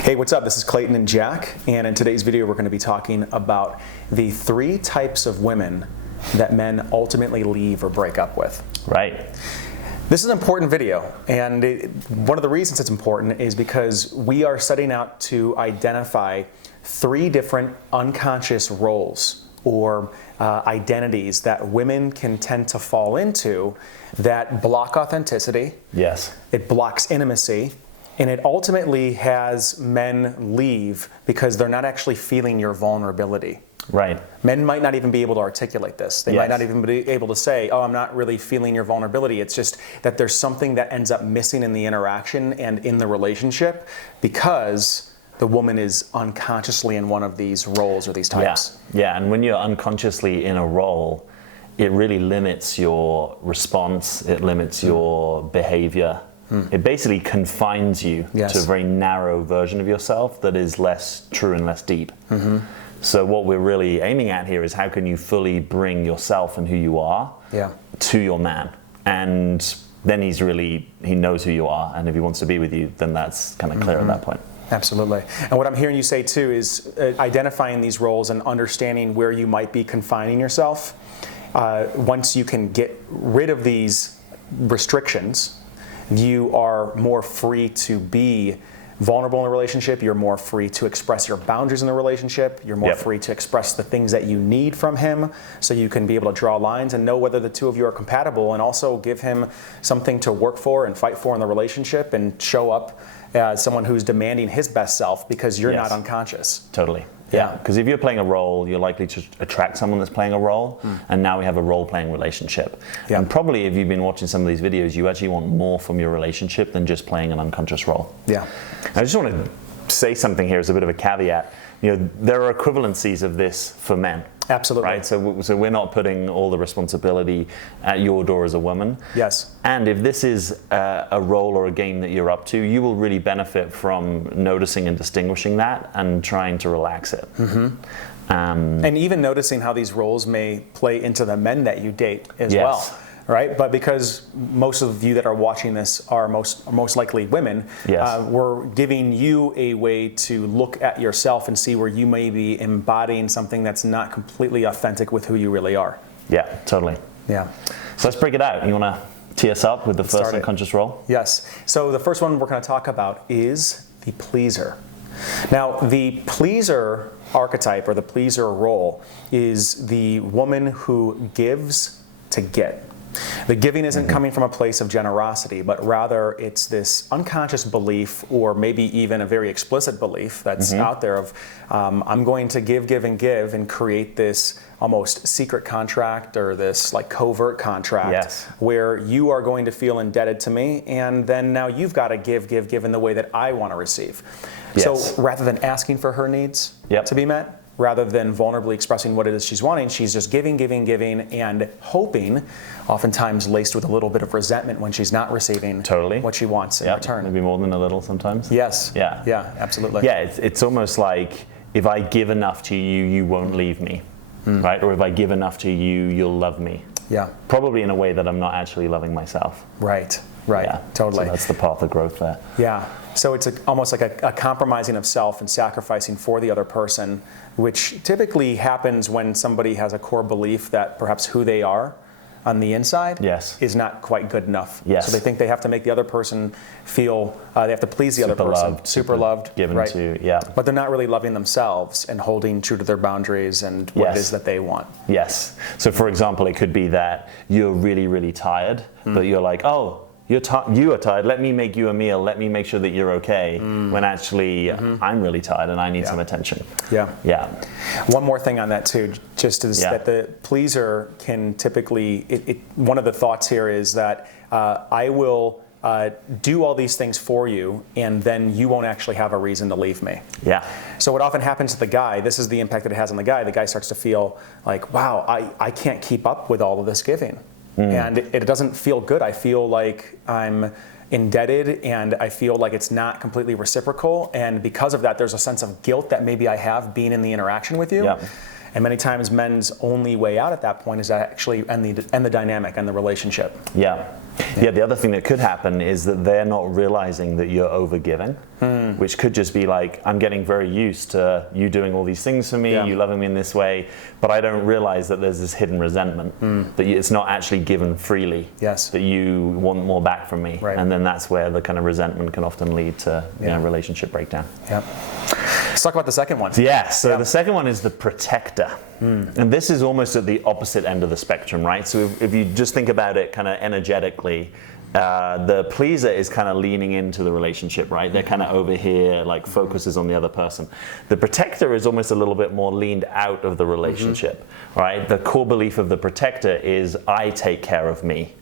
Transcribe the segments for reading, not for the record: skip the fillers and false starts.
Hey, what's up? This is Clayton and Jack, and in today's video we're going to be talking about the 3 types of women that men ultimately leave or break up with. Right. This is an important video, and one of the reasons it's important is because we are setting out to identify 3 different unconscious roles or identities that women can tend to fall into that block authenticity. Yes. It blocks intimacy. And it ultimately has men leave because they're not actually feeling your vulnerability. Right. Men might not even be able to articulate this. They might not even be able to say, oh, I'm not really feeling your vulnerability. It's just that there's something that ends up missing in the interaction and in the relationship because the woman is unconsciously in one of these roles or these types. Yeah, and when you're unconsciously in a role, it really limits your response, it limits your behavior. It basically confines you to a very narrow version of yourself that is less true and less deep. So what we're really aiming at here is how can you fully bring yourself and who you are to your man. And then he knows who you are, and if he wants to be with you, then that's kind of clear at that point. Absolutely. And what I'm hearing you say too is identifying these roles and understanding where you might be confining yourself. Once you can get rid of these restrictions, you are more free to be vulnerable in a relationship. You're more free to express your boundaries in the relationship. You're more free to express the things that you need from him, so you can be able to draw lines and know whether the two of you are compatible, and also give him something to work for and fight for in the relationship, and show up as someone who's demanding his best self because you're not unconscious. Totally. Yeah, because if you're playing a role, you're likely to attract someone that's playing a role, and now we have a role-playing relationship. And probably if you've been watching some of these videos, you actually want more from your relationship than just playing an unconscious role. I just want to say something here as a bit of a caveat. You know, there are equivalencies of this for men. Absolutely. Right? So we're not putting all the responsibility at your door as a woman. Yes. And if this is a role or a game that you're up to, you will really benefit from noticing and distinguishing that and trying to relax it. And even noticing how these roles may play into the men that you date as well. Right? But because most of you that are watching this are most likely women, we're giving you a way to look at yourself and see where you may be embodying something that's not completely authentic with who you really are. Yeah, totally. Yeah. So let's break it out. You want to tee us up with the first unconscious role? Yes. So the first one we're going to talk about is the pleaser. Now, the pleaser archetype or the pleaser role is the woman who gives to get. The giving isn't coming from a place of generosity, but rather it's this unconscious belief, or maybe even a very explicit belief that's out there of I'm going to give, and create this almost secret contract or this like covert contract where you are going to feel indebted to me, and then now you've got to give in the way that I want to receive. So rather than asking for her needs to be met, rather than vulnerably expressing what it is she's wanting, she's just giving, and hoping, oftentimes laced with a little bit of resentment when she's not receiving what she wants in return. Maybe more than a little sometimes. Yes. Yeah, absolutely. Yeah, it's almost like if I give enough to you, you won't leave me, right? Or if I give enough to you, you'll love me. Yeah. Probably in a way that I'm not actually loving myself. Right, totally. So that's the path of growth there. Yeah. So it's almost like a compromising of self and sacrificing for the other person, which typically happens when somebody has a core belief that perhaps who they are on the inside is not quite good enough. So they think they have to make the other person feel, they have to please the other person. Super loved. Given to, But they're not really loving themselves and holding true to their boundaries and what it is that they want. Yes. So for example, it could be that you're really, really tired, but you're like, oh, you are tired, let me make you a meal, let me make sure that you're okay, when actually I'm really tired and I need some attention. Yeah. One more thing on that too, just is that the pleaser can typically, one of the thoughts here is that I will do all these things for you, and then you won't actually have a reason to leave me. So what often happens to the guy, this is the impact that it has on the guy starts to feel like, wow, I can't keep up with all of this giving. And it doesn't feel good. I feel like I'm indebted, and I feel like it's not completely reciprocal. And because of that, there's a sense of guilt that maybe I have being in the interaction with you. And many times men's only way out at that point is to actually end the dynamic and the relationship. Yeah, the other thing that could happen is that they're not realizing that you're overgiving, which could just be like, I'm getting very used to you doing all these things for me, you loving me in this way, but I don't realize that there's this hidden resentment, that it's not actually given freely, that you want more back from me. Right. And then that's where the kind of resentment can often lead to relationship breakdown. Yeah. Let's talk about the second one. Yeah, so the second one is the protector. And this is almost at the opposite end of the spectrum, right? So if you just think about it kind of energetically, the pleaser is kind of leaning into the relationship, right? They're kind of over here, like focuses on the other person. The protector is almost a little bit more leaned out of the relationship, right? The core belief of the protector is I take care of me.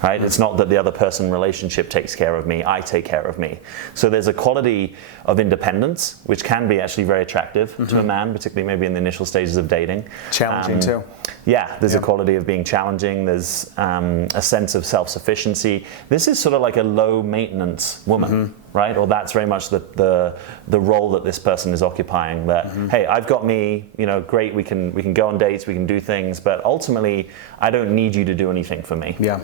Right? It's not that the other person relationship takes care of me, I take care of me. So there's a quality of independence, which can be actually very attractive to a man, particularly maybe in the initial stages of dating. Challenging too. Yeah, there's a quality of being challenging, there's a sense of self-sufficiency. This is sort of like a low maintenance woman, right? Or that's very much the role that this person is occupying, that, hey, I've got me, great, we can go on dates, we can do things, but ultimately, I don't need you to do anything for me. Yeah.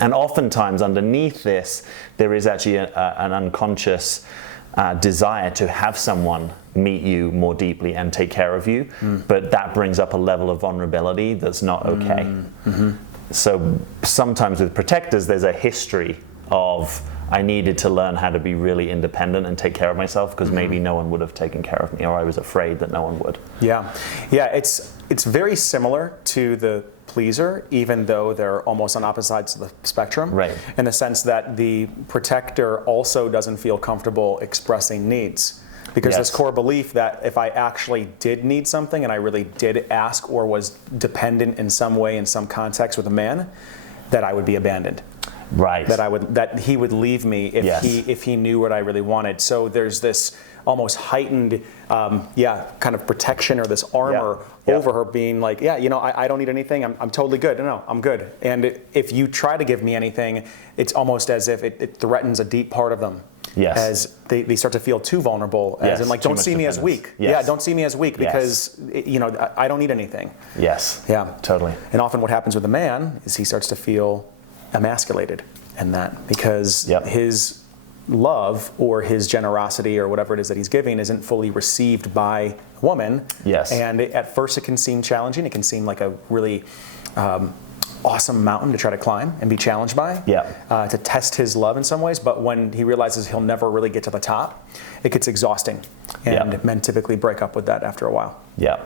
And oftentimes underneath this, there is actually an unconscious desire to have someone meet you more deeply and take care of you, but that brings up a level of vulnerability that's not okay. So sometimes with protectors, there's a history of I needed to learn how to be really independent and take care of myself because maybe no one would have taken care of me, or I was afraid that no one would. Yeah, it's very similar to the pleaser, even though they're almost on opposite sides of the spectrum. Right. In the sense that the protector also doesn't feel comfortable expressing needs. Because this core belief that if I actually did need something and I really did ask or was dependent in some way, in some context with a man, that I would be abandoned. Right. That he would leave me if he knew what I really wanted. So there's this almost heightened kind of protection or this armor over her, being like, I don't need anything, I'm totally good. No, I'm good. And if you try to give me anything, it's almost as if it threatens a deep part of them. Yes. As they start to feel too vulnerable, as in like, don't see me as weak. Yes. Yeah, don't see me as weak because I don't need anything. Yes. Yeah. Totally. And often what happens with the man is he starts to feel emasculated in that, because his love or his generosity or whatever it is that he's giving isn't fully received by a woman. Yes. And at first it can seem challenging. It can seem like a really awesome mountain to try to climb and be challenged by, to test his love in some ways. But when he realizes he'll never really get to the top, it gets exhausting. And men typically break up with that after a while. Yeah.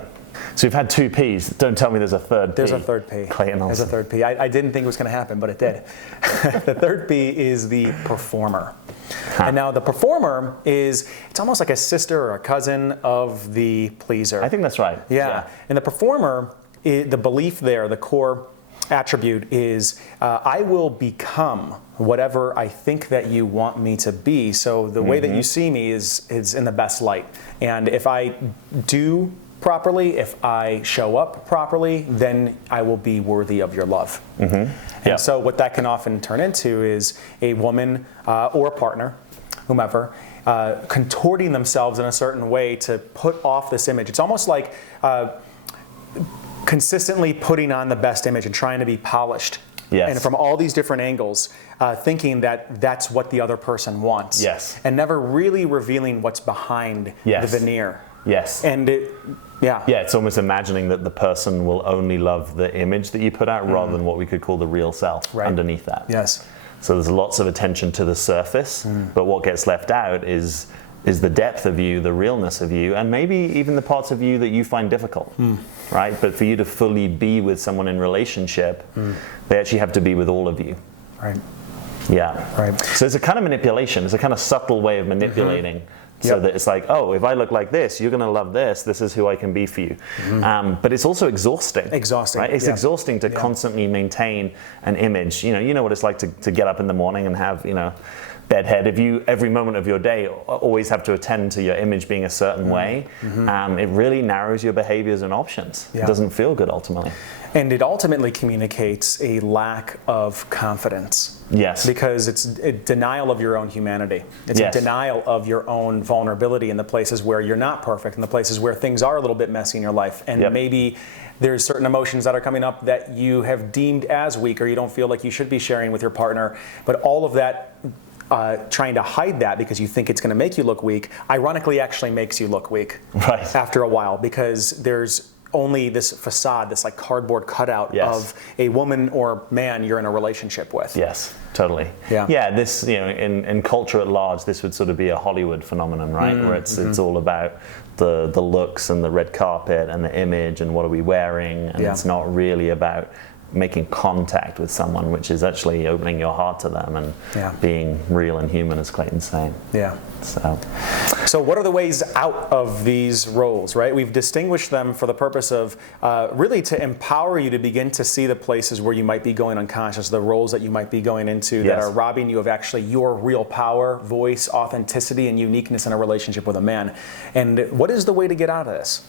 So you've had two P's. Don't tell me there's a third P. There's a third P. Clayton, there's a third P. I didn't think it was going to happen, but it did. The third P is the performer. And now the performer it's almost like a sister or a cousin of the pleaser. I think that's right. Yeah. And the performer, the belief there, the core attribute is I will become whatever I think that you want me to be. So the way that you see me is in the best light. And if I do properly, if I show up properly, then I will be worthy of your love. And so what that can often turn into is a woman or a partner, whomever, contorting themselves in a certain way to put off this image. It's almost like consistently putting on the best image and trying to be polished. And from all these different angles, thinking that that's what the other person wants. And never really revealing what's behind the veneer. And it's almost imagining that the person will only love the image that you put out rather than what we could call the real self underneath that. So there's lots of attention to the surface, but what gets left out is the depth of you, the realness of you, and maybe even the parts of you that you find difficult, right? But for you to fully be with someone in relationship, they actually have to be with all of you. So it's a kind of manipulation. It's a kind of subtle way of manipulating. So that it's like, oh, if I look like this, you're going to love this. This is who I can be for you. But it's also exhausting. Right? It's exhausting to constantly maintain an image. You know what it's like to get up in the morning and have, bedhead, if you every moment of your day always have to attend to your image being a certain way, it really narrows your behaviors and options. It doesn't feel good ultimately. And it ultimately communicates a lack of confidence. Yes. Because it's a denial of your own humanity. It's a denial of your own vulnerability in the places where you're not perfect, in the places where things are a little bit messy in your life. And maybe there's certain emotions that are coming up that you have deemed as weak, or you don't feel like you should be sharing with your partner. But all of that, trying to hide that because you think it's going to make you look weak, ironically actually makes you look weak after a while, because there's only this facade, this like cardboard cutout of a woman or man you're in a relationship with. Yes, totally. Yeah, this, in culture at large, this would sort of be a Hollywood phenomenon, right? Where it's all about the looks and the red carpet and the image and what are we wearing, and it's not really about making contact with someone, which is actually opening your heart to them and being real and human, as Clayton's saying. So what are the ways out of these roles, right? We've distinguished them for the purpose of really to empower you to begin to see the places where you might be going unconscious, the roles that you might be going into that are robbing you of actually your real power, voice, authenticity, and uniqueness in a relationship with a man. And what is the way to get out of this?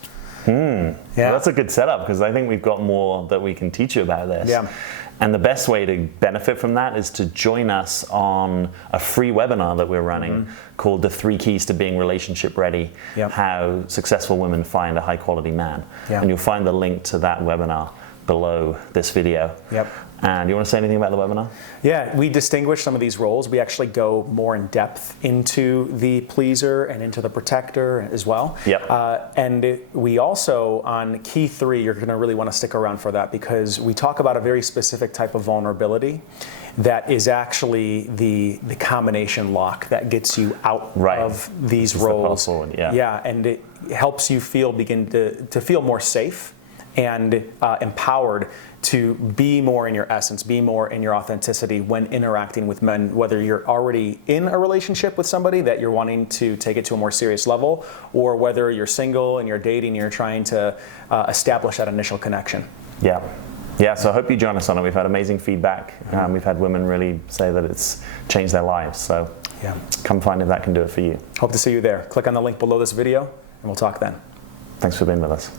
Well, that's a good setup, because I think we've got more that we can teach you about this. And the best way to benefit from that is to join us on a free webinar that we're running called The 3 Keys to Being Relationship Ready, How Successful Women Find a High Quality Man. And you'll find the link to that webinar below this video. And you want to say anything about the webinar? Yeah, we distinguish some of these roles. We actually go more in depth into the pleaser and into the protector as well. And we also, on key 3, you're going to really want to stick around for that, because we talk about a very specific type of vulnerability that is actually the combination lock that gets you out of these roles. And it helps you begin to feel more safe and empowered to be more in your essence, be more in your authenticity when interacting with men, whether you're already in a relationship with somebody that you're wanting to take it to a more serious level, or whether you're single and you're dating and you're trying to establish that initial connection. So I hope you join us on it. We've had amazing feedback. We've had women really say that it's changed their lives. So come find if that can do it for you. Hope to see you there. Click on the link below this video and we'll talk then. Thanks for being with us.